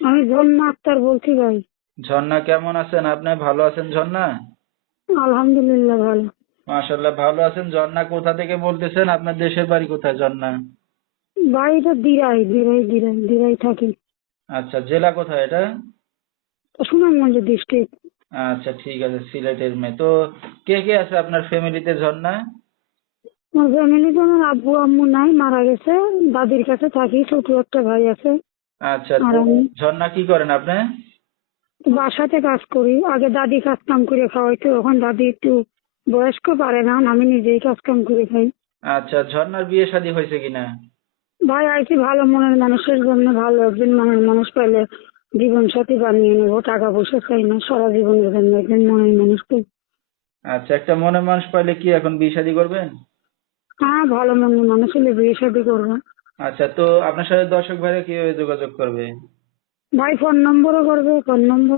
আমি ঝর্ণা আক্তার বলছি ভাই। ঝর্ণা কেমন আছেন আপনি? ভালো আছেন ঝর্ণা? আলহামদুলিল্লাহ ভালো। মাশাআল্লাহ, ভালো আছেন। ঝর্ণা কোথা থেকে বলতেছেন? আপনার দেশের বাড়ি কোথায় ঝর্ণা? বাড়িটা দিরাই দিরাই দিরাই দিরাই থাকি। আচ্ছা, জেলা কোথায় এটা? সুনামগঞ্জ ডিস্ট্রিক্ট। আচ্ছা ঠিক আছে, সিলেটের মেয়ে তো। কে কে আছে আপনার ফ্যামিলিতে ঝর্ণা? আমার ফ্যামিলিতে আমার আব্বু আম্মু নাই, মারা গেছে। দাদির কাছে থাকি, ছোট একটা ভাই আছে। আচ্ছা, আর তো আমি ঝর্ণা কি করেন আপনি? বাসাতে কাজ করি। আগে দাদি কাজ কাম করে খাওয়াইতো, এখন দাদি একটু বয়স্ক, পারে না, আমি নিজেই কাজ কাম করে খাই। আচ্ছা, ঝর্ণার বিয়ে শাদী হয়েছে কিনা? ভাই আইছি ভালো মনের মানুষের জন্য, ভালো একজন মনের মানুষ পাইলে জীবন সাথী বানিয়ে নেবো। টাকা পয়সা চাই না, সারা জীবনের জন্য একজন মনের মানুষ পাই। আচ্ছা, একটা মনে মানুষ পাইলে কি এখন বিয়ে শাদী করবেন? হ্যাঁ, ভালো মনের মানুষ হলে বিয়ে শাদী করবো। আচ্ছা, তো আপনার সাথে দর্শক ভাইরা কিভাবে যোগাযোগ করবে? ভাই ফোন নম্বরও করবে, ফোন নম্বর